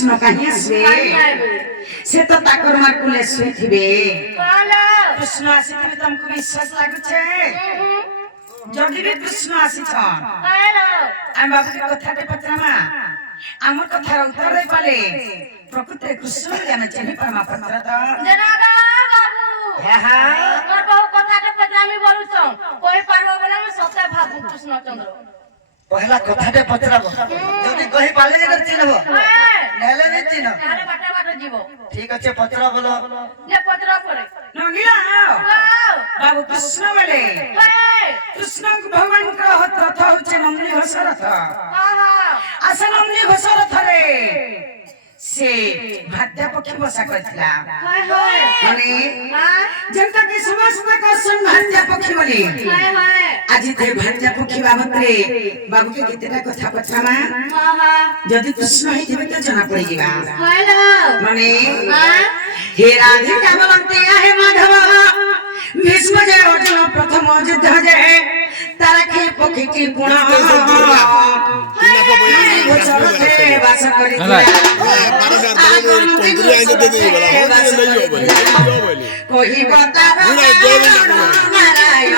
कृष्ण कहीं आसे से तो ताकर मार कुले सुई थिबे कृष्ण आसी थिबे तुमको विश्वास लागु छे जदी भी कृष्ण आसी छ हम बाबू के कथाटे पत्रमा आमर कथार उत्तर दे पाले प्रकृति कृष्ण जाने चाहि परमा पत्र त जनागा बाबू हां मोर बहु कथाटे पत्रामी बोलु छ कोई पारबो बोला मैं सत्य भाबू कृष्ण चंद्र पहला कथाटे पत्राबो जदी कहि पाले जे चिन्हबो नेले ने चिन्ह अरे बाटा बाटा जीवो ठीक আছে पत्रा बोलो ने पत्रा पड़े नंगीला बाबू कृष्ण बोले कृष्ण भगवान का रथ होचे नंदी घोष रथ आसा नंदी घोष रथ रे से भाद्या पक्षी बसा करथिला हाय हाय माने जनता के समस्त का सुन भाद्या पक्षी बोली हाय हाय आज ते भाद्या पक्षी बाबत रे बाबू के कितना कथा पछामा जदी कृष्ण ही थिबे के जना पड़ी जीवा हेलो माने हे राधिका बोलते आहे माधव भीष्म जे अर्जुन प्रथम युद्ध जे तारा के पक्षी की गुण वास करिथिला कोही बता नारायण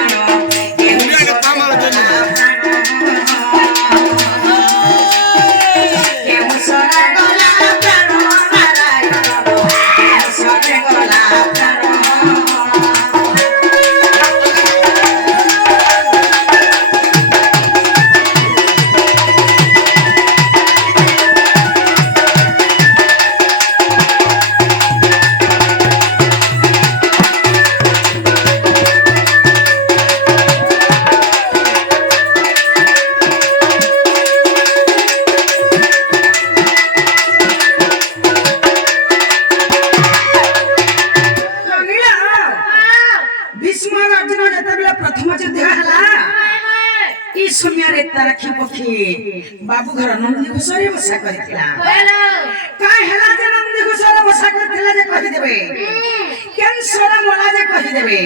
बाबू घर नंदी घोषरे बसा करथिला का हेला जे नंदी घोषरे बसा करथिला जे कहि देबे केन सोरा मोला जे कहि देबे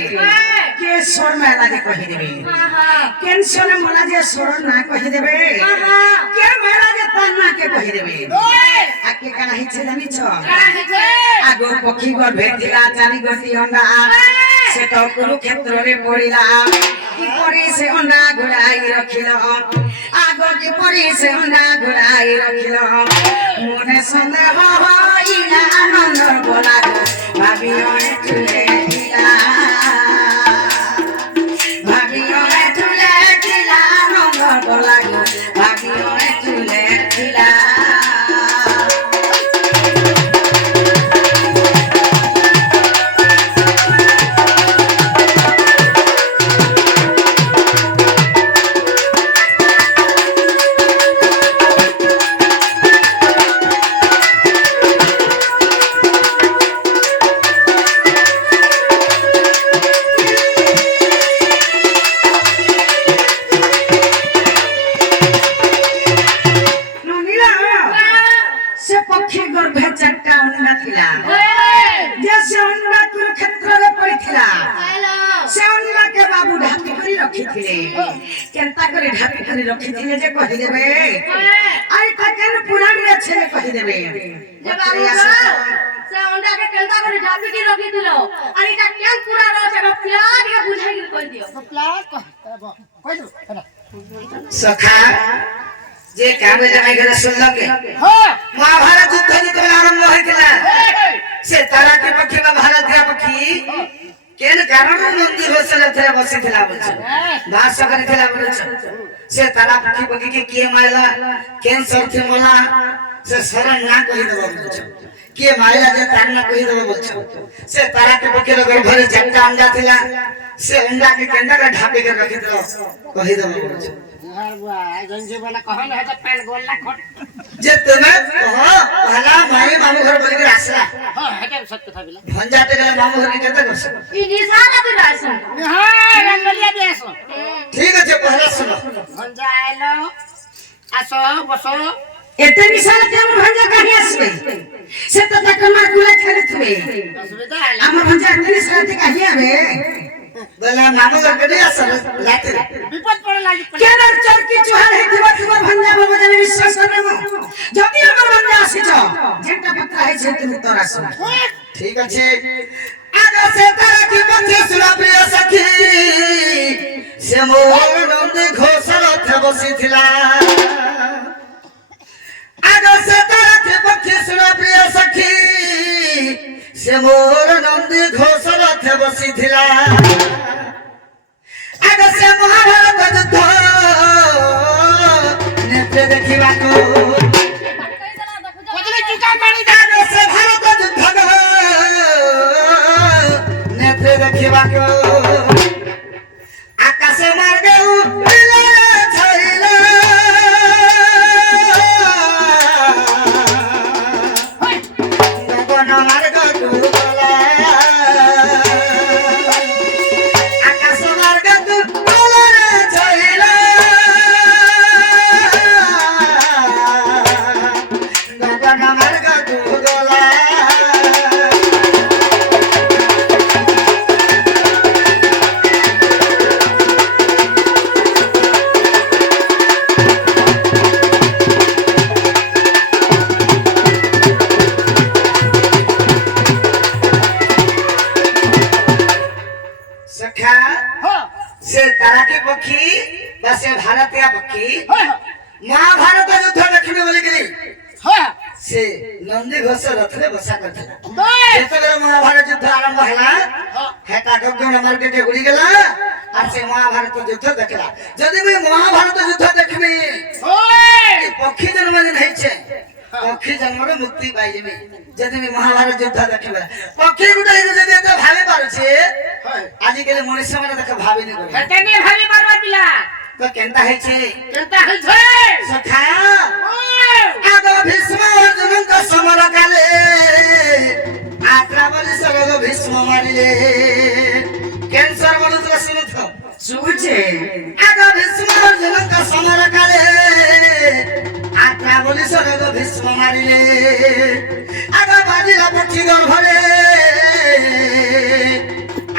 के सोर मेला जे कहि देबे केन सोरा मोला जे सोर ना कहि देबे के मेला जे ताना के कहि देबे आके काना हिचे जानि छ आगो पक्षी घर भेटिला चारि गति अंडा से तो कुरुक्षेत्र रे पड़िला परी से अंडा घुराई रखिला आगो की परी से अंडा घुराई रखिला मोने संदेह होइला आनंद बोला भाबियो ठुले खिला भाबियो ठुले खिला आनंद बोला भाबियो ठुले खिला रखी थिले जे कहि देबे आई तकन पुराण रे छे कहि देबे जे बाबू से अंडा के केंता करे ढापी के रखी दिलो अरे का केन पूरा रो छे प्लाट के बुझाई के कहि दियो प्लाट कहि दो सखा जे काबे जमाई गरे सुनल के हां महाभारत युद्ध जित आरंभ होइतला से तारा के पक्षी में भारत के पक्षी केन कारण नंदी घोषले थे बसिथिला बोलछ भाष करिथिला बोलछ से तारा पक्षी पक्षी के के मायला केन सरथे मोला से शरण ना कहि देबो बोलछ के मायला जे तान ना कहि देबो बोलछ से तारा के पक्षी रो भरे जट्टा अंडा थिला से अंडा के केंदा का ढापे के रखि देलो कहि देबो बोलछ यार बुआ गंजे वाला कहल है त पेन गोलला खट जे तने कह पहला माई मामू घर बोल के आसला हां हेटे सत्य था बिला भंजाटे गले मामू घर के केते करछ ई निशाना तू रासो हां रंगलिया देसो ठीक है पहला सुनो भंजा आइलो आसो बसो एते निशाना के हम भंजा कहि आसबे से त तकमार गुले खेले थबे असुविधा आला हम भंजा एते निशाना के कहि आबे बोला मामू घर के आसल लाते विपद पड़ लागी केनर चरकी चुहार है दिवा भंजा बाबा जने विश्वास करने जदी हमर भंजा আসিছ যেটা পত্র হইছে তুমি তোরা শুন ঠিক আছে আগে সে তারা কি পক্ষে শুনা প্রিয় সখী সে মোর নন্দী ঘোষ রথে বসিছিলা আগে সে তারা কি পক্ষে শুনা প্রিয় সখী সে মোর নন্দী ঘোষ রথে বসিছিলা আগে সে মহাভারত যুদ্ধ নেত্রে দেখিବାକୁ কতলে চুকা মারি আগে সে ভারত যুদ্ধ নেত্রে দেখিବାକୁ আকাশে মার্গে উঠিলে ছাইলে গগন মার্গ দুর্গলা আকাশ মার্গ দুর্গলা ছাইলে গগন মার্গ দুর্গলা सखा से ताराके पक्षी बा से भारतीय पक्षी महाभारत युद्ध देखने बोली गिरी से नंदी घोष रथरे बसा करथिला जेतबे महाभारत युद्ध आरंभ हला हेटा गगन मार्ग के गुड़ी गेला और से महाभारत युद्ध देखला जदी भी महाभारत युद्ध देखबी पक्षी जन्म नहीं छे पक्षी जन्म रे मुक्ति पाई जेबे जदी भी महाभारत युद्ध देखबे पक्षी गुडा जदी तो भाबे पारुछे आज के मनुष्य माने देख भाबे नहीं करे হেতে নিয়ে ভাবি পারবা পিলা तो केनता है छे কেনতা হইছে सखा आगो भीष्म अर्जुन का समर काले आक्रामण सरग भीष्म मारिले कैंसर बोलत सुनो तो सुबुचे आगो भीष्म अर्जुन का समर काले आक्रामण सरग भीष्म मारिले आगो बाजिला पक्षी गर्भरे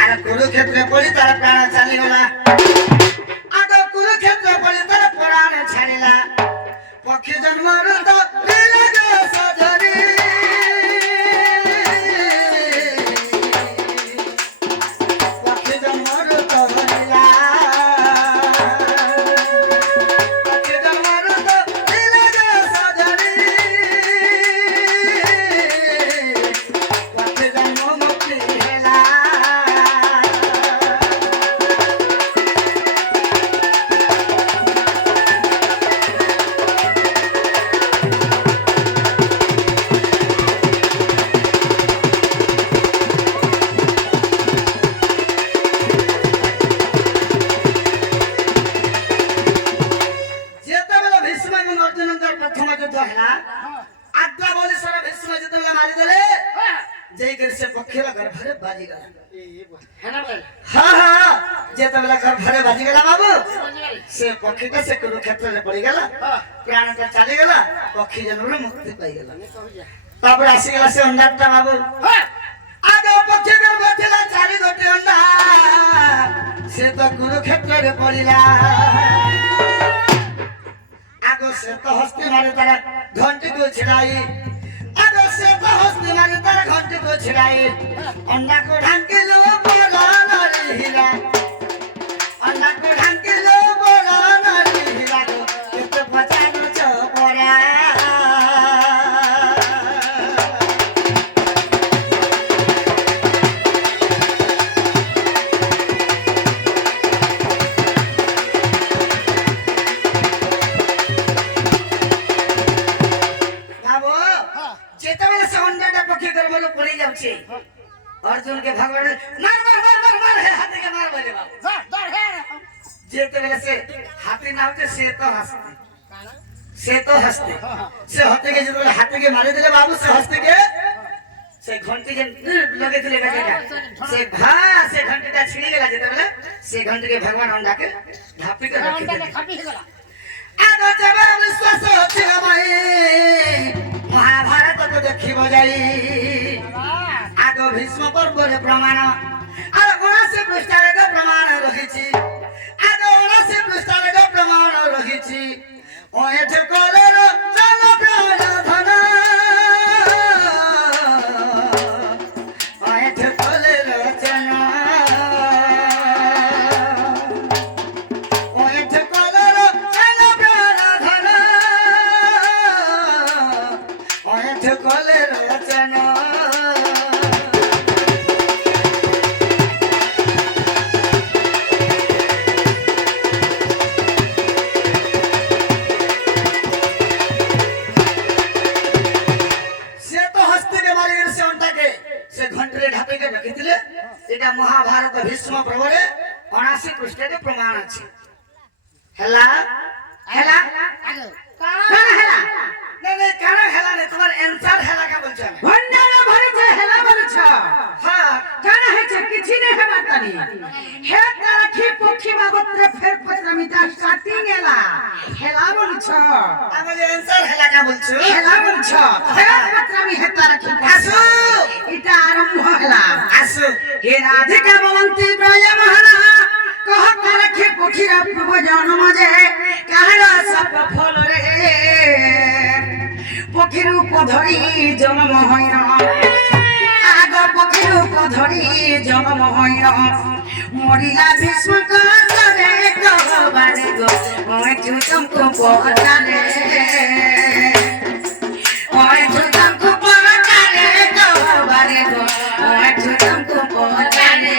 आर कुरुक्षेत्र पड़ी तार प्राण चली गला आगो कुरुक्षेत्र पड़ी तार प्राण छाड़िला पक्षी जन्म तो लीला सजनी पक्षी जन्म तो लीला पक्षी जन्म तो लीला सजनी पक्षी जन्म मुक्ति हेला जेतेबेले भीष्म एवं अर्जुनकर प्रथम युद्ध हला आज्ञा बोली सारा भीष्म जेतेबेले मारी देले जय कर से पक्षीला गर्भरे बाजी गला হেনা বল हां हां जेतेबेले गर्भरे बाजी गला बाबू से पक्षीटा से कुरुक्षेत्र रे पड़ी गला प्राणटा चली गला पक्षी जन्म रे मुक्ति पाई गला तापर आसी गला से अंडाटा बाबू आगे पक्षी गर्भ थिला चारि गोटे अंडा से तो कुरुक्षेत्र रे पड़िला आगो से तो हस्ती मारे तारा घंटी को छिड़ाई आगो से तो हस्ती मारे तारा घंटी को छिड़ाई अंडा को ढांके लो बोला नारी हीरा अंडा को ढांके लो बोला नारी हीरा को कित पचानो चोपरा बाबू जेतेबेले से अंडाटा पक्षी गर्भरे पड़ी जाउछे अर्जुन के भगवान मार मार मार मार मार हाथी के मार बोले बाबू দর হে जेतेबेले से हाथी ना होते से तो हंसते से हाथी के जेतेबेले हाथी के मारे देले बाबू से हंसते के से घंटी के लगे थे बेटा से से घंटीटा छिड़ी गेला जेतेबेले से घंटी के भगवान अंडा के ढापी के रखी অন্ডাকে देले খাপি গলা आगो जब विश्वास होते भाई महाभारत को देखी बजाई आगो भीष्म पर्व रे प्रमाण आर 79 पृष्ठारे का प्रमाण रहिछि आगो 79 पृष्ठारे का प्रमाण रहिछि ओ एठ कोलर जन प्राण धन ঠকলের রচনা সে তো হস্তিকে মারি গেছে ওটাকে সে ঘন্টরে ঢাপিকে রেখেছিলে এটা মহাভারত ভীষ্ম প্রবরে 79 পৃষ্ঠাতে প্রমাণ আছে হেলা হেলা কানা হেলা না না কানা হেলা নে তোমার অ্যানসার হেলা কা বলছ আমি ভন্ডারা ভরেছে হেলা বলছ হ্যাঁ কানা হেছে কিছু নেই হেবা তানি হে তারাখি পক্ষী বাবত্রে ফের পত্রমিতা স্টার্টিং হেলা হেলা বলছ আমি অ্যানসার হেলা কা বলছ হেলা বলছ ফের পত্রমি হে তারাখি আসো এটা আরম্ভ হেলা আসো হে রাধিকা বলন্তি ব্রয় মহানা কহ তারাখি পক্ষীরা প্রভু জন্ম যে কাহারা সব ফল রে পক্ষীর রূপ ধরি জন্ম হইন আগ পক্ষীর রূপ ধরি জন্ম হইন মরিলা ভীষ্ম করে কহবারে গো ওই চুতমকু পহচারে ওই চুতমকু পহচারে কহবারে গো ওই চুতমকু পহচারে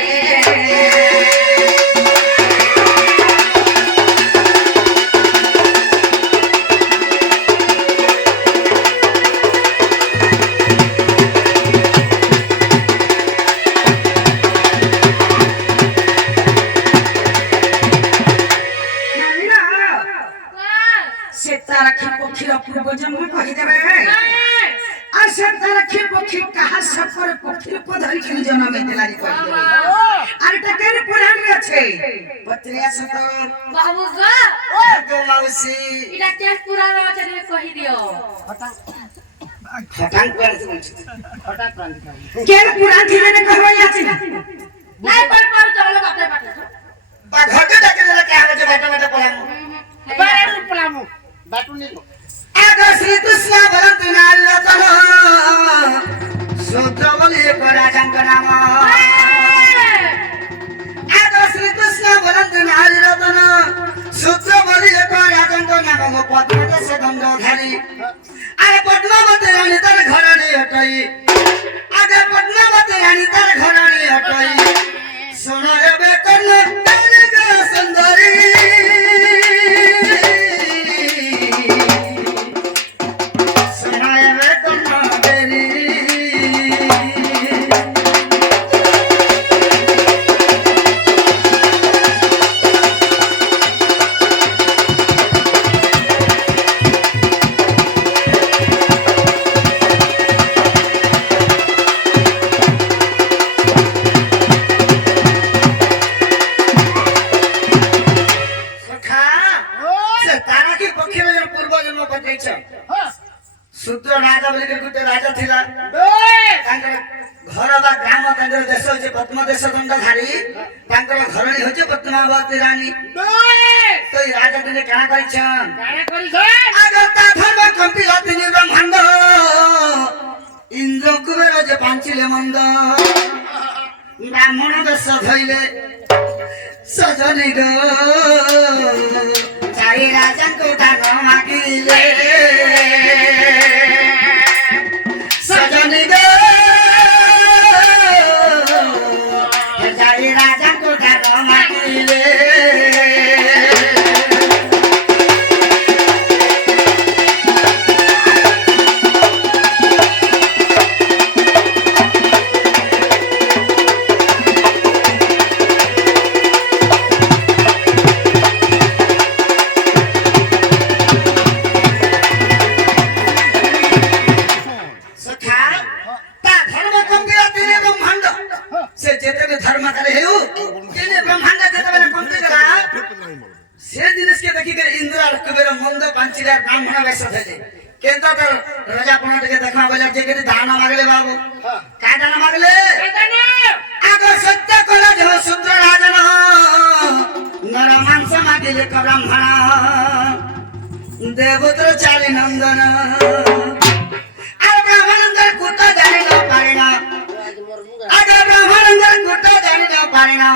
বাবু গো মাউসি এটা কে পুরানো আছে তুমি কহি দিও হঠাৎ করে বলছি হঠাৎ প্রান্তিক কে পুরান ছিলেন কই আছে নাই পর চলো বাপরে বাপরে বা ঘটে ডাকে দিলে কে হবে বাটা বাটা পড়াম বারে পলামু বাটু নিব আগ শ্রী কৃষ্ণ বলন্ত নালতন সূত্র বলি করা জঙ্গ নাম আগ শ্রী কৃষ্ণ বলন্ত নালতন সূত্র বলি করা জঙ্গ নাম পদ্মদেশ গন্ধধারী আরে পদ্মাবতী রানী তার ঘরানি হটাই আগে পদ্মাবতী রানী তার ঘরানি হটাই শোনো এবে করলে সুন্দরী শোনো এবে করলে সূত্র রাজা বলি গোটে রাজা ଥିଲା তাଙ୍କର ঘର ବା ଗ୍ରାମ ତାଙ୍କର ଦେଶ ହଉଛି ପଦ୍ମଦେଶ ଦଣ୍ଡଧାରୀ ତାଙ୍କର ଘରଣୀ ହଉଛି ପଦ୍ମାବତୀ ରାଣୀ ତ ଏଇ ରାଜା ଦିନେ କାଣା କରିଛନ୍ ଆଗ ତା ଧର୍ମ କମ୍ପିଲା ତିନି ବ୍ରହ୍ମାଣ୍ଡ ଇନ୍ଦ୍ର କୁବେର ଯେ ପାଞ୍ଚିଲେ ମନ୍ଦ ବ୍ରାହ୍ମଣ ବେଶ ଧଇଲେ ସଜନୀ ଗୋ ଯାଇ ରାଜାଙ୍କୁ ଦାନ ମାଗିଲେ ସଜନୀ ଗୋ ଯାଇ ରାଜାଙ୍କୁ ଦାନ ମାଗିଲେ से जिनिस के देखि के इंद्र और कुबेर मंद पांचिला ब्राह्मण वेश थले केंता तर राजा कोन के देखा बोला जे के दान मागले बाबू का दान मागले आगो सत्य कला जो शूद्र राजन नर मांस मागले क ब्राह्मण देवत्र चाली नंदन आ ब्राह्मणंदर कुट जानि न पारेना आगे ब्राह्मणंदर कुट जानि न पारेना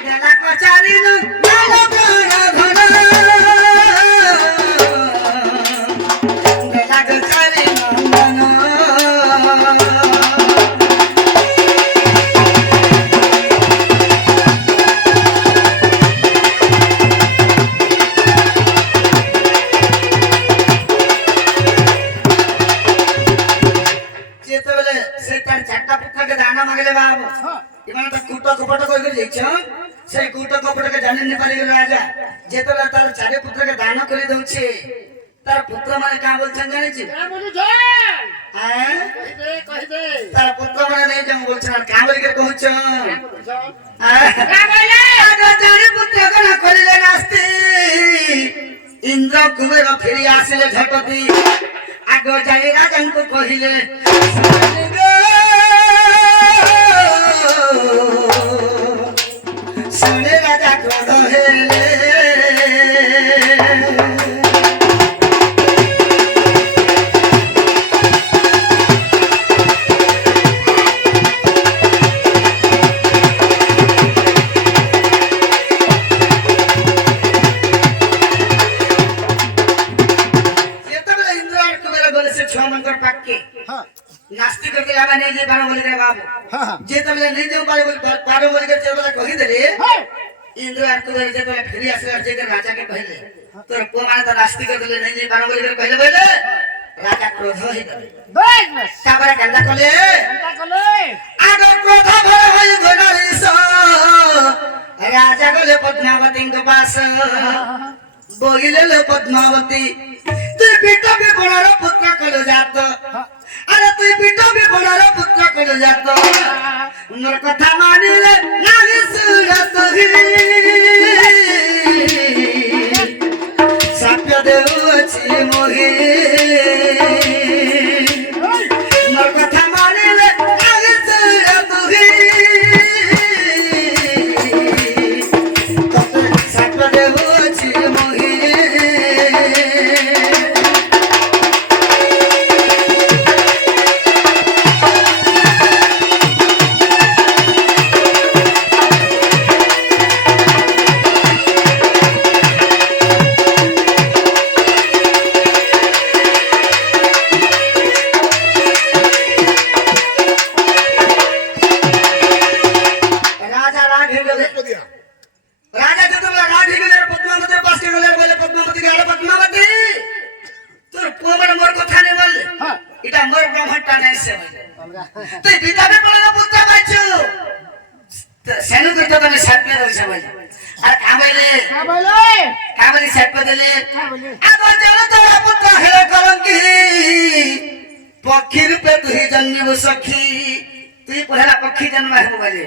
देला को चाली न Nana যেতবেলে সে তার চারটা পুত্রকে দানা মাগলে বাবু এମାନେ ତ କୁଟ କପଟ କରିକି ଯାଇଛ ସେଇ କୁଟ କପଟকে ଜାଣି ନି ପାରିଲେ ରାଜା ଯେତେବେଳେ ତାର ଚାରି ପୁତ୍ରକେ ଦାନ କରି ଦଉଛି ତାର ପୁତ୍ର ମାନେ କାଁ ବୋଲଛନ୍ ଜାଣିଛି ତାର ପୁତ୍ର ମାନେ ନେଇ ଯାଉ ବୋଲଛନ୍ କାଁ ବୋଲିକି କହୁଛ ଚାରି ପୁତ୍ରକେ ନା କରିଲେ ନାସ୍ତି ଇନ୍ଦ୍ର କୁବେର ଫେରି ଆସିଲେ ଝଟତି ଆଗ ଯାଇ ରାଜାଙ୍କୁ କହିଲେ ଶୁଣେ ରାଜା କ୍ରୋଧ ହେଲେ ଯେତେବେଳେ ଇନ୍ଦ୍ର ଆଉ କୁବେର ଗଲେ ସେ ଛୁଆମାନଙ୍କର ପାଖକେ नास्ती करके आवा नहीं जे बारो बोली रे बाबू जे तबले नहीं जे बारो बोली के चला कहि देले इंद्र आर को जे तबले फेरी आसे जे के राजा के कहले तोर को माने तो नास्ती कर देले नहीं जे बारो बोली के कहले बोले राजा क्रोध होई गले बस काबरे कंदा कले आगो क्रोध भर होई घनरिस राजा गले पद्मावती के पास बोइले ले पद्मावती तू बेटा भी बड़ार पुत्र कल जात अरे तू बेटा भी बड़ार पुत्र कल जात मोर कथा मानिले नाही सुरत ही साप्य देउछि मोहि मोर कथा मानिले नाही सुरत ही साप्य देउछि मोहि राजा जो तुम राठी गले पद्मावती पास के गले बोले पद्मावती गाले पद्मावती तोर पोबड़ मोर कथा नहीं बोले इटा मोर ब्रह्मटा नहीं से तो पिता भी पड़े पुत्र बाचो सेनु करतो तने साथ में रह सब अरे का बोले साथ पे देले अब चलो तो पुत्र है कलंकी पक्षी रूपे तू ही जन्म सखी तू पहला पक्षी जन्म है बोले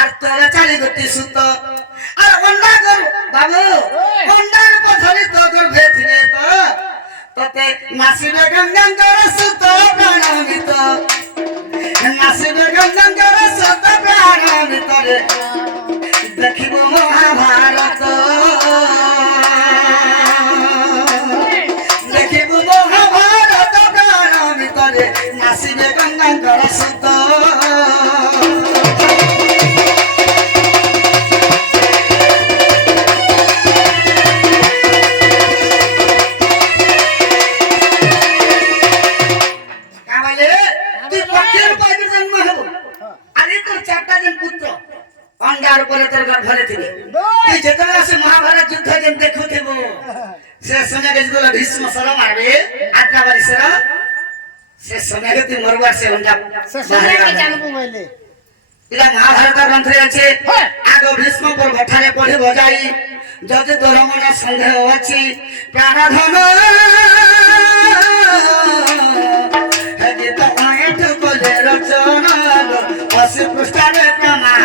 और तोरा चाली गोटी सुत और अंडा कर बाबू अंडा पथरी तो कर भेथिले तो तते नासिबे गंगांगर सुत प्राणमित नासिबे गंगांगर सुत प्राणमित देखिबो महाभारत देखिबो महाभारत प्राणमित नासिबे गंगांगर सुत अंगार पर तोर भले थिबे ती जेतला से महाभारत युद्ध जेन देखुथिबो से समय के जेतला भीष्म सर मारबे आत्रा बारी सर से समय के ती मरवा से अंडा से समय के जानबो मैले इला महाभारत ग्रंथ रे আছে आगो भीष्म पर भठाने पढे बजाई जदि तोर मन संदेह अछि प्राणधन हे तो आयत कोले रचना 80 पृष्ठे प्रमाण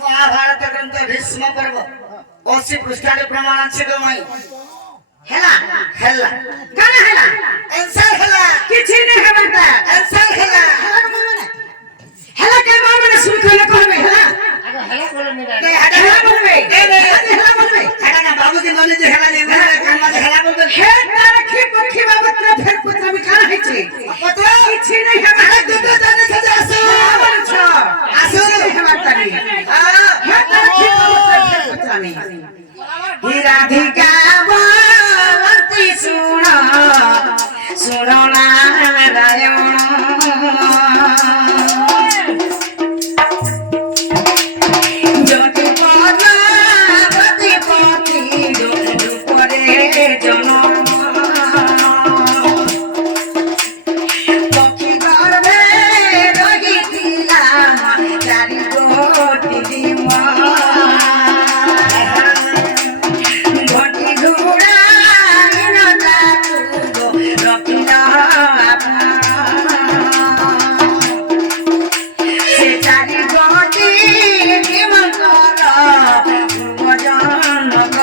महाभारत ग्रंथ भीष्म पर्व 80 पृष्ठे प्रमाण আছে গমাই হেলা হেলা কানে হেলা आंसर हेला किछि नै हेबाता आंसर हेला हेला बोलबे ना हेला के माने सुन खले कहबे हेला आगे हेला बोलबे नहीं हेला बोलबे हेला बोलबे हेला ना बाबूजी नले जे हेला नै कानमा जे हेला बोलबे हे तार की पक्षी बाबत रे फेर पुत्र में कान है छी पत्र किछि नै हेबाता दुद जाने से आसो आसो नै हेबाता नहीं हे तार की बाबत रे पुत्र में ही राधिका बोलती सुना ଶୁଣ ନାରାୟଣ ଜ୍ୟୋତି ପ୍ରଜାପତି ପତି ରୂପରେ ଜନ୍ମ ପକ୍ଷୀ ଗର୍ଭେ ରହିଥିଲା ଚାରି କୋଟି ଘଣ୍ଟି ଘୋଡ଼ା ରଖିଲା ସେ ଚାରି କୋଟି ଭୀମଙ୍କର ପୂର୍ବଜନକ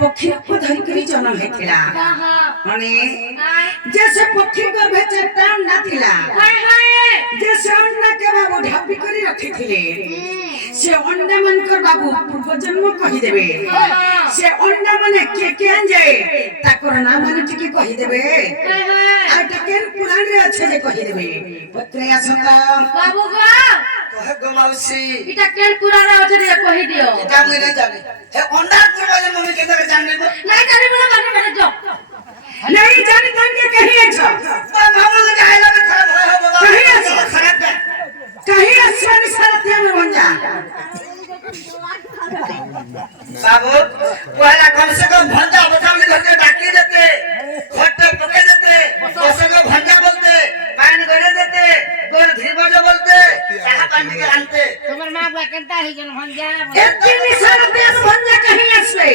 ପକ୍ଷୀକୁ ଧରିକରି ଜନ୍ମ ହେଇଥିଲା ମାନେ ଯେ ସେ ପକ୍ଷୀ ଗର୍ଭେ ଚାରିଟା ଅଣ୍ଡା ଥିଲା ଯେ ସେ ଅଣ୍ଡାକେ ବାବୁ ଢାପି କରି ରଖିଥିଲେ ସେ ଅଣ୍ଡା ମାନଙ୍କର ବାବୁ ପୂର୍ବ ଜନ୍ମ କହିଦେବେ ସେ ଅଣ୍ଡା ମାନେ କିଏ କିଏ ଯାଏ ତାଙ୍କର ନାଁ ମାନେ ଟିକେ କହିଦେବେ ଆଉ ଟିକେ ପୁରାଣରେ ଅଛି ଯେ କହିଦେବେ ପତ୍ରେ ଆସନ୍ତା ବାବୁ ଗା কহে গো মাউসি এটা কেন পুরানা আছে রে কই দিও এটা মই না জানি হে অন্ডার পূর্বজন্ম মমি কেন জানি না নাই জানি বলে মানে মানে যাও नहीं जानी तुम के कहीं अच्छा মামা যাই লাগে খারাপ হয় হবে कहीं अच्छा খারাপ না कहीं अच्छा नहीं सारा में बन जा बाबू पहला कम से कम भंजा बचाने घर के डाकी देते खट्टे पके देते बसे को भंजा बोलते पानी गड़े देते गोर धीरज बोलते चाह पानी के आनते তোমার মা বাবা কেনতা হে জন ভঞ্জা इतनी सारा बन जा कहीं अच्छा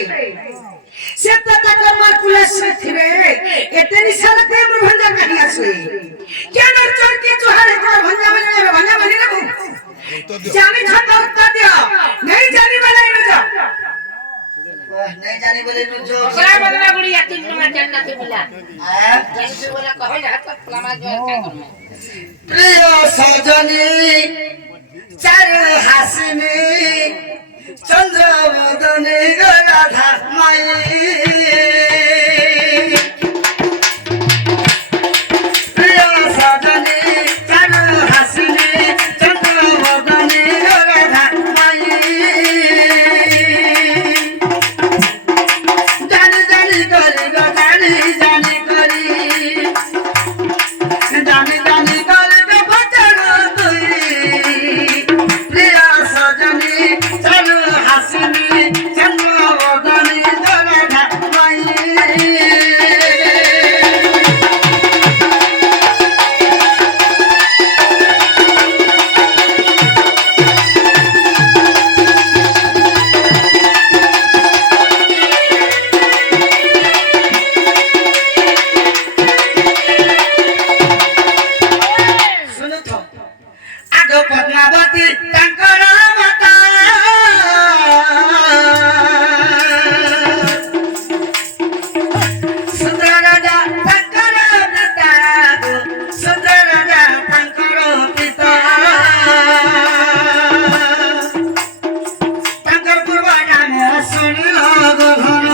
से पता कर मार पुलिस में थिबे इतनी सारा बन जा कहीं अच्छा क्या नचर के जोहारे को भंजा बनी ना जानी खाता उत्तर दिया नहीं जानी वाला ही जा नहीं जानी बोले नु जो ওরা বদনা গুড়ি আতি তোমার জান্নাত বলা हां জানতে বলা কহল হাত ফলামা জয় কা করমে प्रिय सजनी चारु हासिनी चन्द्रवदनी राधा माई प्रिय सजनी चारु हासिनी चन्द्रवदनी राधा माई जानी जानी करी गो जानी जानी करी जानी जानी करी गो भजन तुई प्रिय सजनी चारु हासिनी चन्द्रवदनी राधा माई सुनो तो आग पद्मावती टंकर माता सुंदर राजा टंकर पिता सुंदर राजा टंकर पिता टंकर पूर्व नाम सुनिल गधन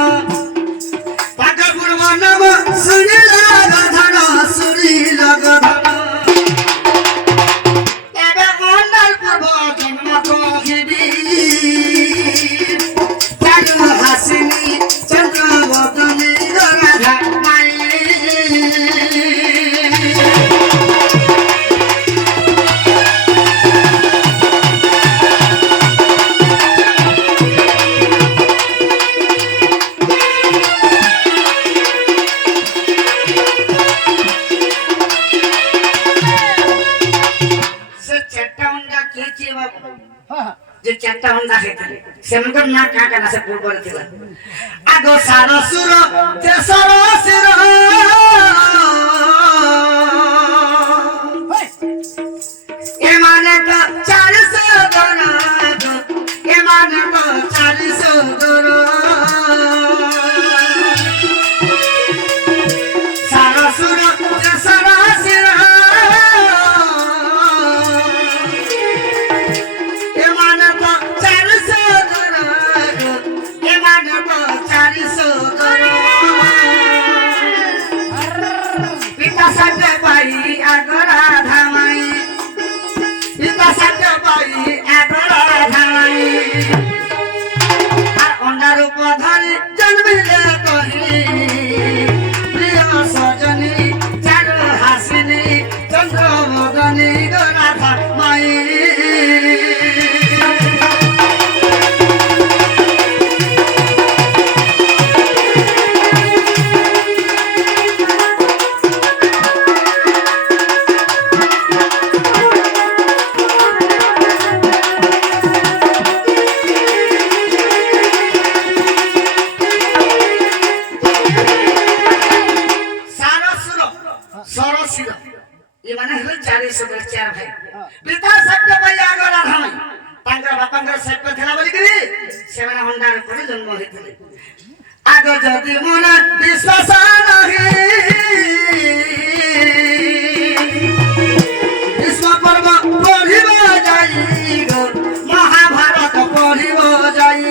टंकर पूर्व नाम सुनिल गधन सुनिल गधन एबे मंडल पूर्व जन्म कहिबी चारु हासिनी चन्द्रवदनी राधा माई से चारटा अंडा खेचे बाबू जे चारटा अंडा खेते सेमकर ना का का से पूर्व थिला आगो सारा सुर तेसर सिर ए माने का 400 गना আগ যদি মনে বিশ্বাস নাহি ভীষ্ম পর্ব পঢ়িব যাই গো মহাভারত পঢ়িব যাই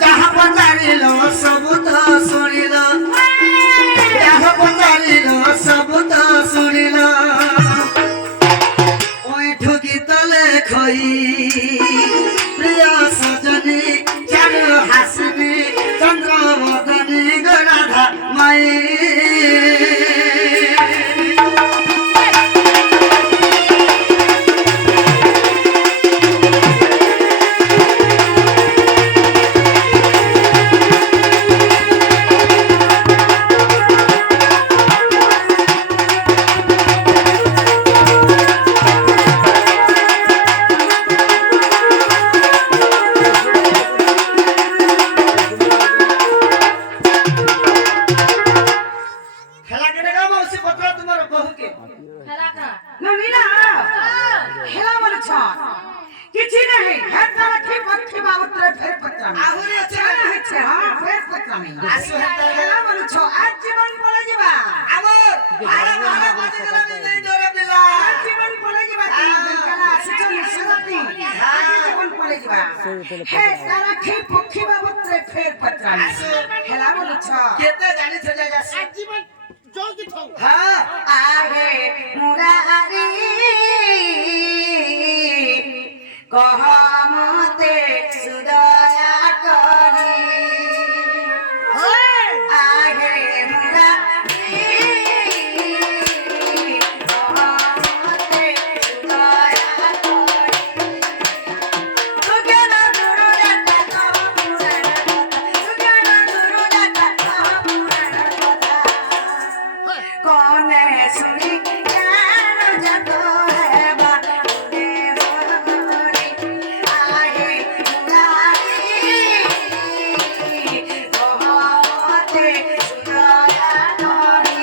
যাহা পচারিল সবু তো শুনিল যাহা পচারিল সবু তো শুনিল ওই ঠুকি তলে খই প্রিয় সজনী চারু হাসিনী চন্দ্রবদনী গণাধা মাই খেলা কেটে গেল মাউসি পত্র তোমার বহুকে খেলা কা ননীলা হেলা বলছ কিছু নাই হ্যাঁ তারা কি পক্ষে বাবুত্রে ফের পত্রামি আহুরি আছে জানা হচ্ছে হ্যাঁ ফের পত্রামি আসো হেতা হেলা বলছ আজ জীবন পড়ে যাবা আমর ভাড়া ভাড়া বাজে গলা নেই ডরে দিলা আজ জীবন পড়ে যাবা তুমি কালা সুচল সরতি আজ জীবন পড়ে যাবা হ্যাঁ তারা কি পক্ষে বাবুত্রে ফের পত্রামি হেলা বলছ কেতে জানিছ যে যাস জীবন জলদি থাও হ্যাঁ আগে মুরারি কহমতে সুদয়া করি আগে মুরারি কহমতে সুদয়া করি সুজ্ঞান গুরু দাতা পুরাণ কথা সুজ্ঞান গুরু দাতা পুরাণ কথা কনে শুনি জ্ঞান যত হেবা রে মরি আহে মুরারি কহমতে সুদয়া করি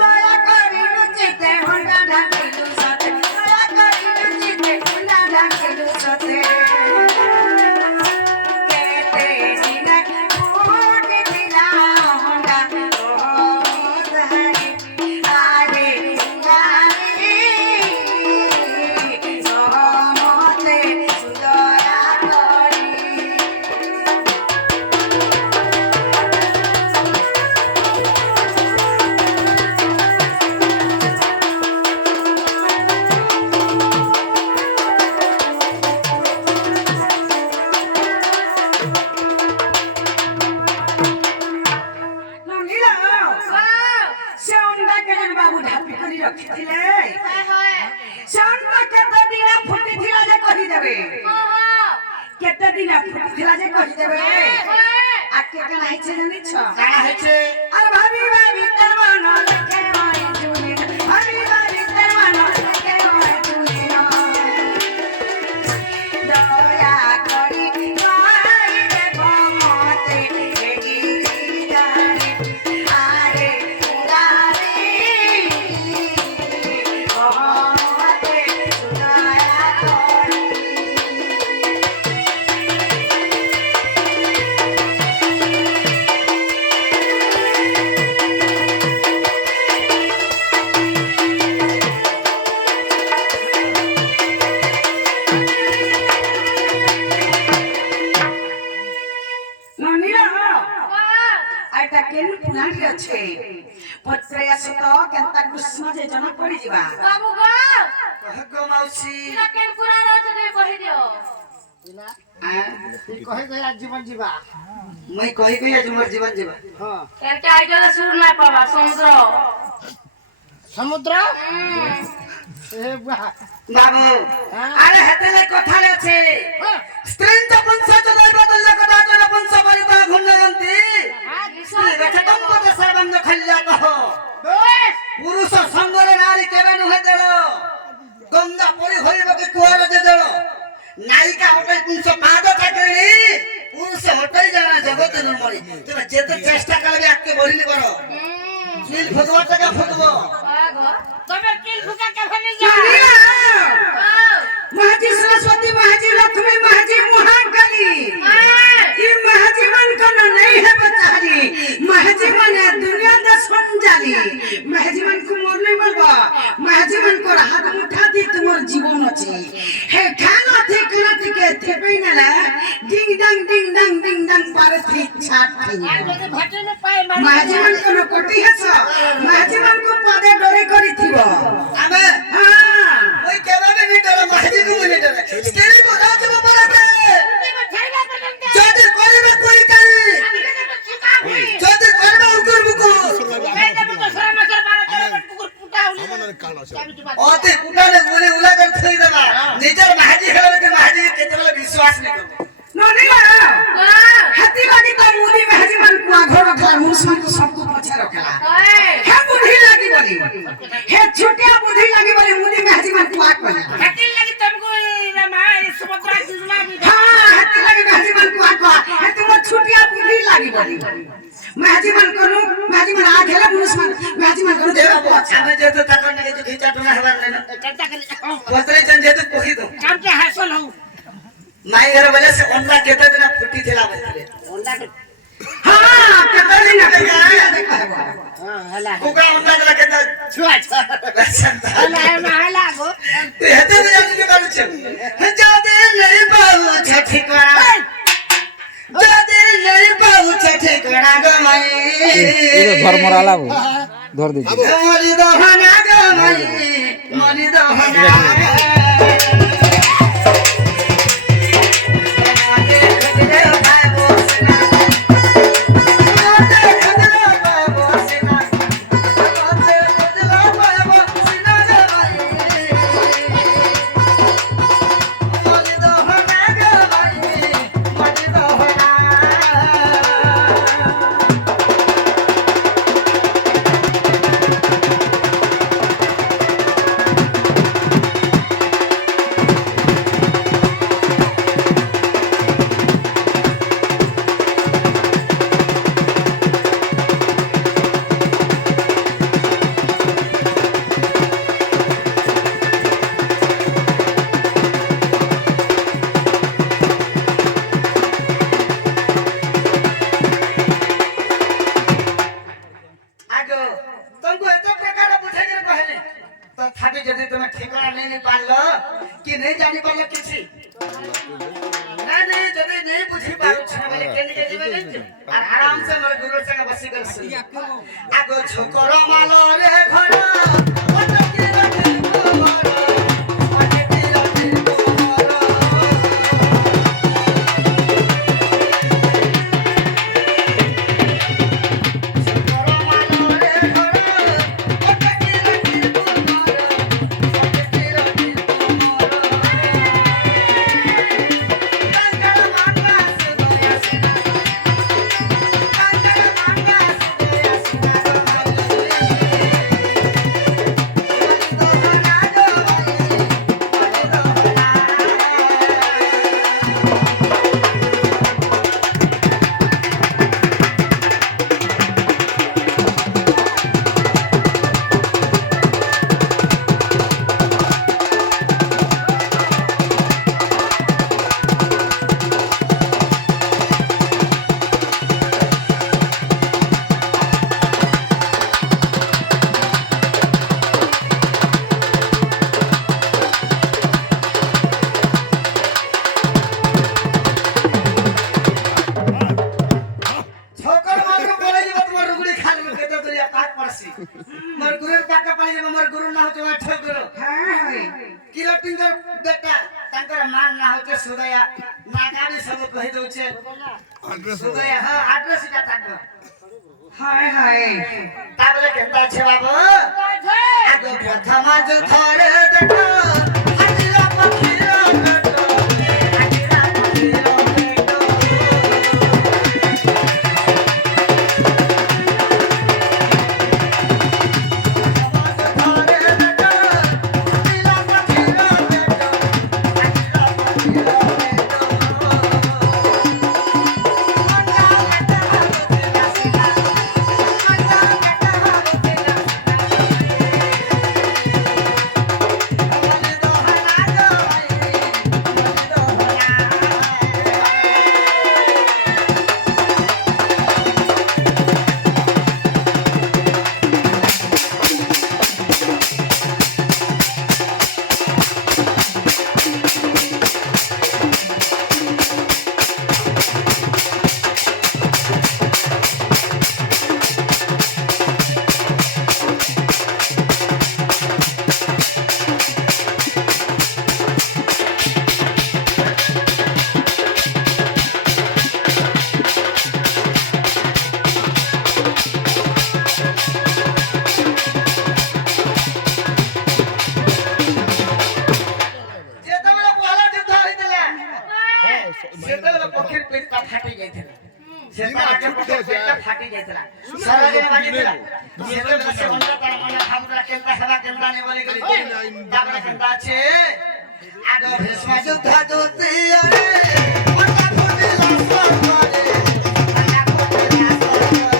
দয়া করি লুচিতে হুন্ডা ঢাকিলু সাথে দয়া করি লুচিতে হুন্ডা ঢাকিলু সাথে কেতে দিনে ফুটি দিলা হুন্ডা ও ধারি আগে গারি সহমতে সুদয়া করি ননীলা সে অন্ডাকে যেন বাবু ঢাপি করে রখিଥିଲେ সে অন্ডা কেতে দিনে ফুটিଥିଲା যে কহিদেবে কেতে দিনে ফুটিଥିଲା যে কহিদেবে আর কে কেন হইছে জানিছ কানা হচ্ছে আর ভাবি ভাবি তোর মন দেখে হয় জুনি ভাবি ভাবি তোর মন দেখে হয় জুনি দয়া করি কই দেব মতে এগিরি জানি আরে মুরারি কহমতে সুদয়া করি ননীলা আইটা কেন পুলানি আছে পত্রে আসো তো কেনতা কৃষ্ণ যে জনা পড়ি ଯିବା বাবু গো কহগো মাউসি এটা কেন পুরা রয়েছে তুমি কহি দিও তুই কহে গয়া জীবন জীবা মই কহি কহি আজ মোর জীবন জীবা হ্যাঁ এরকে আইডল সুর না পাবা সমুদ্র সমুদ্র এ বাহ বাবু আরে হেতেলে কথা আছে স্ত্রীঞ্চ পঞ্চ চলাই বদল কদাচন পঞ্চ পরিতা ঘুমনগন্তি স্ত্রী গছ কম্প দেশ পুরুষ সঙ্গরে নারী কেবে নুহে দেল গঙ্গা পরি হইবকে কুয়ারে যে দেল নায়িকা হটাই পুরুষ পাদ চাকরি পুরুষ হটাই জানা জগত মরি তুমি যেতে চেষ্টা করবে আজকে বলিনি করো কিল ফুটবো টাকা ফুটবো তবে কিল ফুকা কে ফেলে যা महाजी सरस्वती महाजी लक्ष्मी महाजी महाकाली ये महाजी मन का नहीं है बचाली महाजी मन है दुनिया का संजाली महाजी मन को मोरने बोलबा महाजी मन को हाथ उठा दी तुम्हार जीवन अछि हे खाना थे कला के थेपई ना डिंग डंग पर थी छाट थी যদি ভাটে নে পায় মারি महाजी मन को कोटी है सो महाजी मन को पदे डरे करी थिबो আমি हां ওই কেবে নি ডর মাঝি কো নি ডর স্ত্রী তো রাজব পড়াবে তুমি ছাইলা করতে যদি করিবে কই কাই সুকা হই যদি করবে উকুর বুকু এই দেব তো সারা মাসের 12 পুকুর পুটাউলি অতে কুটালে বলে উলাগর থই দেবা নিজের মাঝি হেলে কে মাঝি কেতলা বিশ্বাস নি করবে नोनीला हाथी लगी तो मुदी में हाजी मन को आघो रखला मुसमान को सबको पछे रखला हे बुद्धि लगी बोली हे छुटिया बुद्धि लगी बोली मुदी में हाजी मन को आग बोला হাতি লাগি तुमको रामायण सुभद्रा योजना भी हां हाथी लगी में हाजी मन को आग हे तुम छुटिया बुद्धि लगी बोली मैं हाजी मन करू मैं हाजी मन आग हेला मुसमान मैं हाजी मन करू देवा को अच्छा আমি যেতে তাকন নাকি তো খিচা টনা হবার না करता कर পত্রে চন যেতে কহি দো काम के हासिल हो মাই ঘর বলে সে অন্ডা কেতে দিন ফুটি থিলা বলে होंडा के हां कतली ना हां हला কুকা অন্ডা গলা কেতে छुआ हला हला गो তুই হেতে জানি কি করছ যদি লই পাউ ছঠি করা যদি লই পাউ ছঠি করা গো মাই ধর মরা লাগবো ধর দিছি মরি দহনা গো মাই মরি দহনা तुमको एतो प्रकार बुझे के कहले तथापि यदि तुम ठिकाना नहीं पारलो कि नहीं जानी पारलो किछि नहीं यदि नहीं बुझी पारु छ बोले केन के जीवन नहीं और आराम से मोर गुरु संग बसी कर सुन आगो छोकरो मालो रे घर पटकी रखे मोर पटकी रखे मोर मोर गुरु पाका पाली जब मोर गुरु ना होते वहाँ ठोक गुरु किरटिंगर बेटा तंकर मान ना होते सुदया नागावी सब कहि दउछे सुदया हां एड्रेस का ताको हाय हाय ताबले केनता छे बाबू आगो प्रथम जो थरे देखो हाजिरा पखिरा कटो हाजिरा पखिरा कटो ପକ୍ଷୀ ପେଟଟା ଫାଟି ଯାଇଥିଲା ସେ ତାରାକେ ପକ୍ଷୀ ପେଟଟା ଫାଟି ଯାଇଥିଲା ସାରା ଦିନ ବାଜିଥିଲା ସେତେବେଳେ ସେ ଅଣ୍ଡା ତାର ମନେ ଭାବୁଥିଲା କେନ୍ତା ହେବା କେନ୍ତା ନି ବୋଲି କରି ତାପରେ କେନ୍ତା ଅଛି ଆଗ ଭୀଷ୍ମ ଯୁଦ୍ଧ ଦୁତିୟରେ ଅଣ୍ଡା ଫୁଟିଲା ସ୍ୱର୍ଗରେ ଅଣ୍ଡା ଫୁଟିଲା ସ୍ୱର୍ଗରେ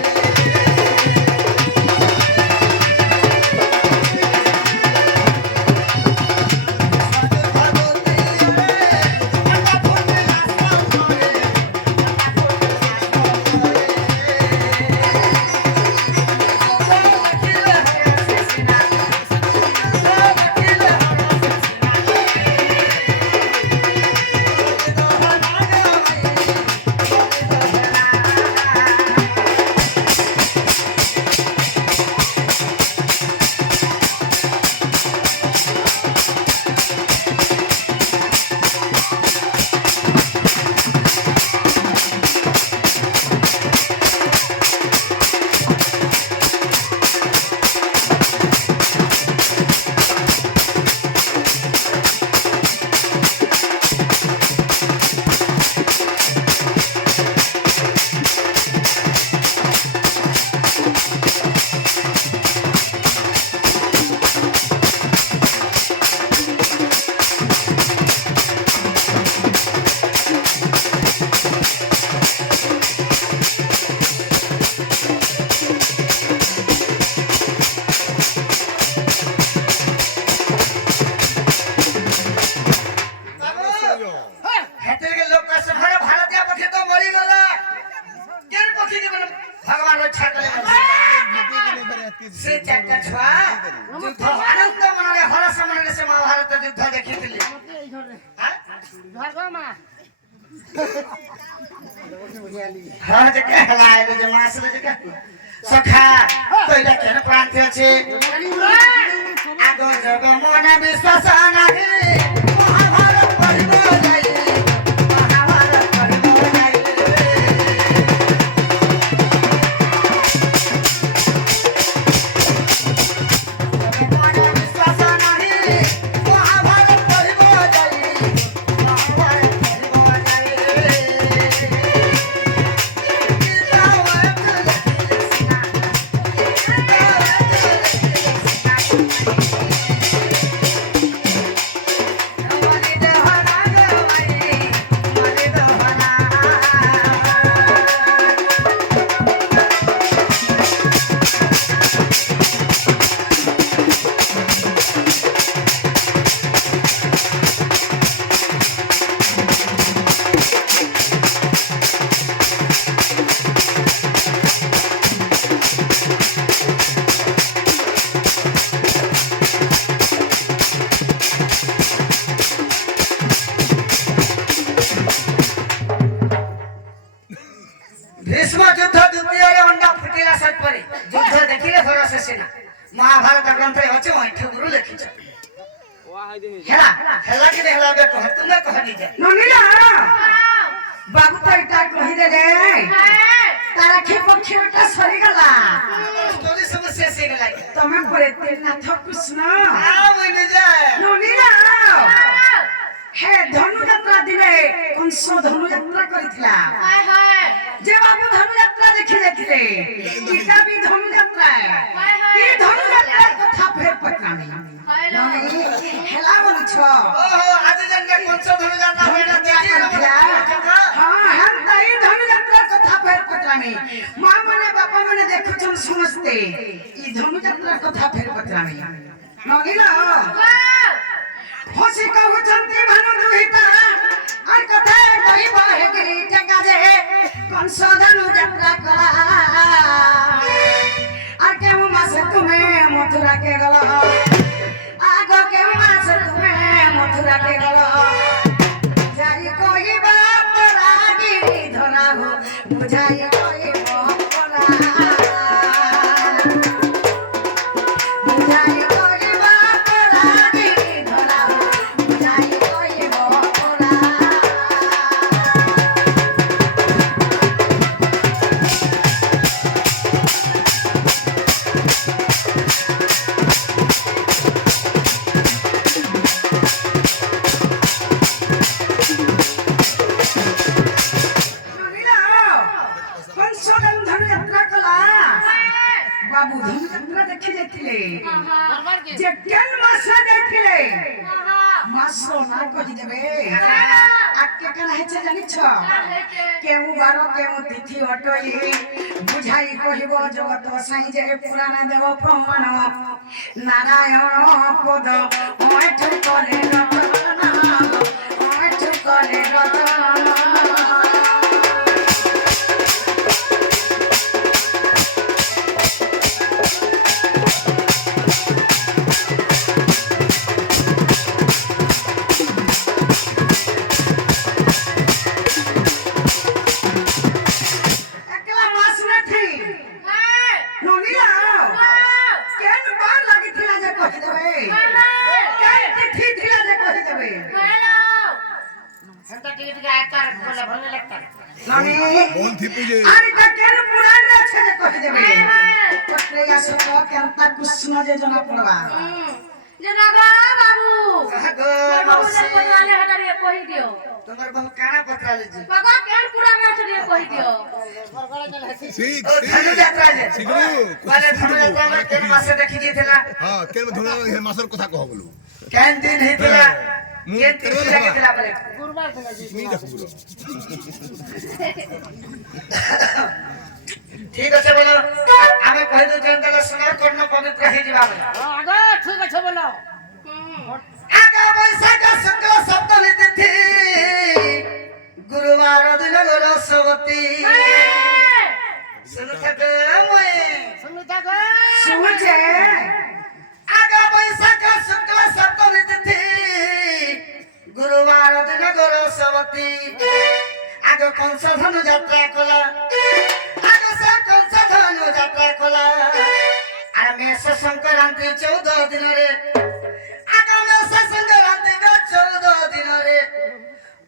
भगवान रक्षा करे से चारटा छुआ युद्ध आनंद मनरे हरस मनरे से महाभारत युद्ध देखिथिले हां जे कहला आइले जे मासले जे सखा तोइरा केन प्रांत अछि आगो जग मन विश्वास नाही महाभारत पढिबो जाई महाभारत पढिबो जाई भीष्म युद्ध द्वितीय अंडा फुटिला सटपरे युद्ध देखिले थोड़ा से सेना महाभारत ग्रंथ अछि ओठे गुरु लिखिछ हेला हेला के हेला बे कह तुमे कहनी जे ननिला बाबू तो इटा कहि दे रे तारा के पक्षीटा सरी गला स्टोरी समस्या से गला तमे परे तेल ना थकुस ना आ मने जा ननिला हे धनुयात्रा दिने कंस धनुयात्रा करिथिला हाय हाय जे बाबू धनुयात्रा देखि लेथिले इटा भी धनुयात्रा ई धनुयात्रा कथा फेर पटनामी हेला बोली छ ओहो आज जन्ने कंस धनुयात्रा होइना देखि हां हम तई धनुयात्रा कथा फेर पटनामी मां मने बापा मने देखुछन समझते ई धनुयात्रा कथा फेर पटनामी नगिना होसी कहू चंती भानु दुहिता আর কথা কইব হে গিরি টাকা দে कंस धनुयात्रा कला আর কেউ মাসে তুমি মথুরা কে গল আগো কেউ মাসে তুমি মথুরা কে গল যাই কইবা তোরা গিরি ধরা হো বুঝাই কইব পরা বুঝাই কইবা তোরা গিরি ধরা হো বুঝাই কইব পরা কংসদেব ধনুযাত্রা কলা বাবু ধনুযাত্রা দেখে যাইছিলে যে কেন মাসে যাইছিলে মাস না কহি দেবে আজকে কেন হেছে জানিছ কেউ বার কেউ তিথি অটই বুঝাই কহিব জগত সাই যে পুরাণ দেব প্রমাণ নারায়ণ পদ ওইঠ করে রতন ওইঠ করে রতন কৃষ্ণ যে জনা পড়বা যে দাদা বাবু আগো বাবু যে পড়ালে হটারে কই দিও তোমার বহু কানা পত্রালে জি বাবা কেন পুরানো আছে কই দিও শিখ ও ধনুযাত্রা যে শিখু মানে ধনুযাত্রা আমরা কেন মাসে দেখি দিয়েছিলা হ্যাঁ কেন ধনুযাত্রা মাসের কথা কহ বলু কেন দিন হইছিলা কেন দিন হইছিলা বলে নি দেখো বলো ঠিক আছে বলো আমি কই দઉં যেন তাহলে সোনার কর্ণ পবিত্র হয়ে যাবে বলে আগা ঠিক আছে বলো আগা বৈশাখ শুক্ল সপ্তমী তিথি গুরুবার দিন বরস্বতী শুনু থাকে মই শুনি থাকো শুনছে আগা বৈশাখ শুক্ল সপ্তমী তিথি গুরুবার দিন বরস্বতী আগ কংস ধনু যাত্রা কলা আগ সে কংস ধনু যাত্রা কলা আর মেষ সংক্রান্তি 14 দিନରେ আগ মেষ সংক্রান্তি 14 দিନରେ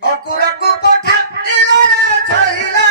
অকুরকু পঠা ইলরে ছইলা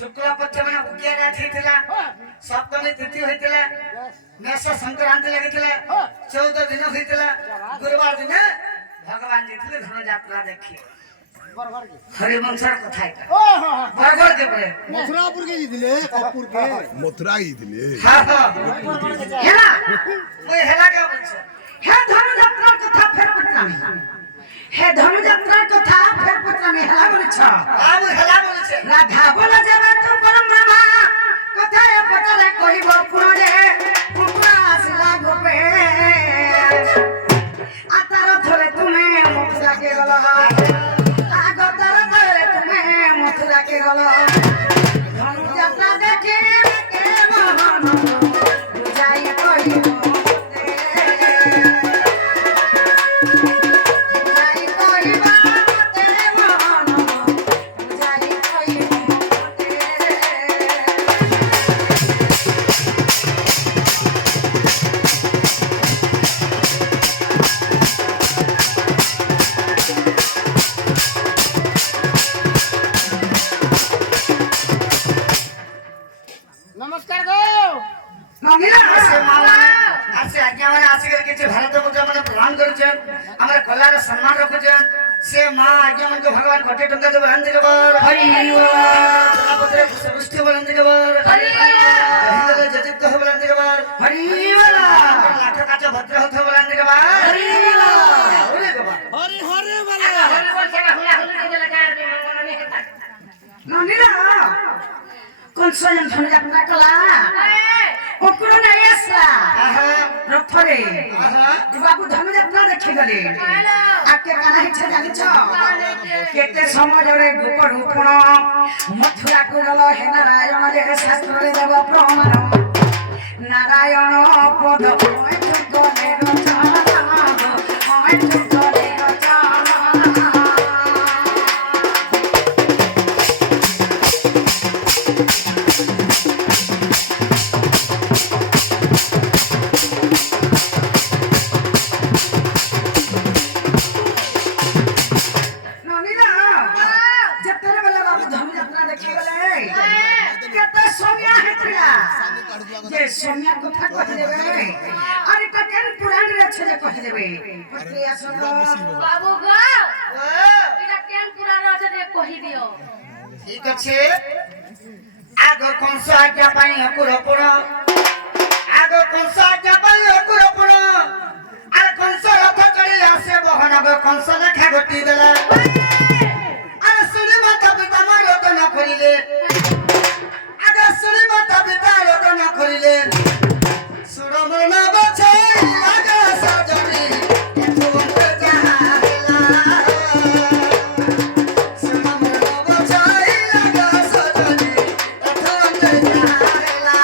शुक्ल पक्ष में उज्ञा राशि थिला सप्तमी तिथि होइतिला मेष संक्रांति लागितिला 14 दिन होइतिला गुरुवार दिन भगवान जी थिले धनु यात्रा देखि हरिवंशर कथा এটা बरगड़ के परे मथुरापुर के दिले कपूर के मथुरा ही दिले हां हां হেলা ওই হেলা কে বলছে হে ধনুযাত্রার কথা ফের পড়লাম হে ধনুযাত্রার কথা ফের পড়লাম হেলা বলেছ আবু হেলা বলছে রাধা বলে যাবে তো পরমা কথায় পটরে কহিব পুরে পুরা আসলা গোপে আতার ধরে তুমি মথুরা কে গল আগতার ধরে তুমি মথুরা কে গল ধনুযাত্রা দেখে কে মহান বুঝাই কহিব নমস্কার গো আসে মালা আসে আজ্ঞা মানে আসি করে কিছু ভারত মুদ্রা মানে প্রদান করছেন আমরা কলার সম্মান রাখুছেন সে মা আজ্ঞা মানে ভগবান কোটি টঙ্কা দেব আনতে দেবর হরি জলাপত্রে পুষ্টি বলেন দেবর হরি হিন্দলে যতিত্ব বলেন দেবর হরি লাখ কাছে ভদ্র হতে বলেন দেবর হরি ওরে দেবর हरे हरे वाला হরি বলছে না হুলা হুলি দিলে কার মঙ্গল নেই হেতা ননিরা কোন সয়ন ধনুযাত্রা কলা ওকুর নাই আসলা রথরে বাবু ধনুযাত্রা দেখি গলে আকে কানা ইচ্ছা জানিছ কেতে সমাজরে গোপর উপণ মথুরা কু গল হে নারায়ণ রে শাস্ত্রে দেব প্রমাণ নারায়ণ পদ ওই গলে রচনা ওই କହିଦେବେ ପତ୍ନୀ ଆସ বাবু গো এটা কেন পুরানো আছে যে কহি দিও ঠিক আছে আগ কংস আজ্ঞা পাই অকুরপণ আগ কংস আজ্ঞা পাই অকুরপণ আর কংস রথ চড়ি আসে বহন কংস লেখা গতি দেলা আর শুনি মাতা পিতা মারত না করিলে আগে শুনি মাতা পিতা রত না করিলে সুরমন বছই লাগা সজনি এতুন্তে যাহা হেলা সুরমন বছই লাগা সজনি এতুন্তে যাহা হেলা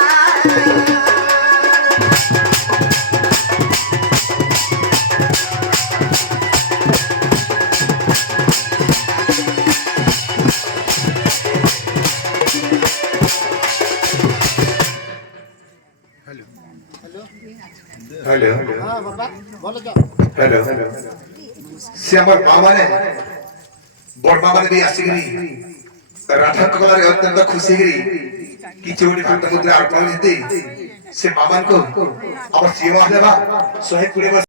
हेलो हेलो से हमर मामा ने बड़ मामा ने भी आसिगरी राधा कलार अत्यंत खुशी गिरी कि चोरी भक्त मुद्रा अर्पण देते से मामा को अब सेवा देवा 120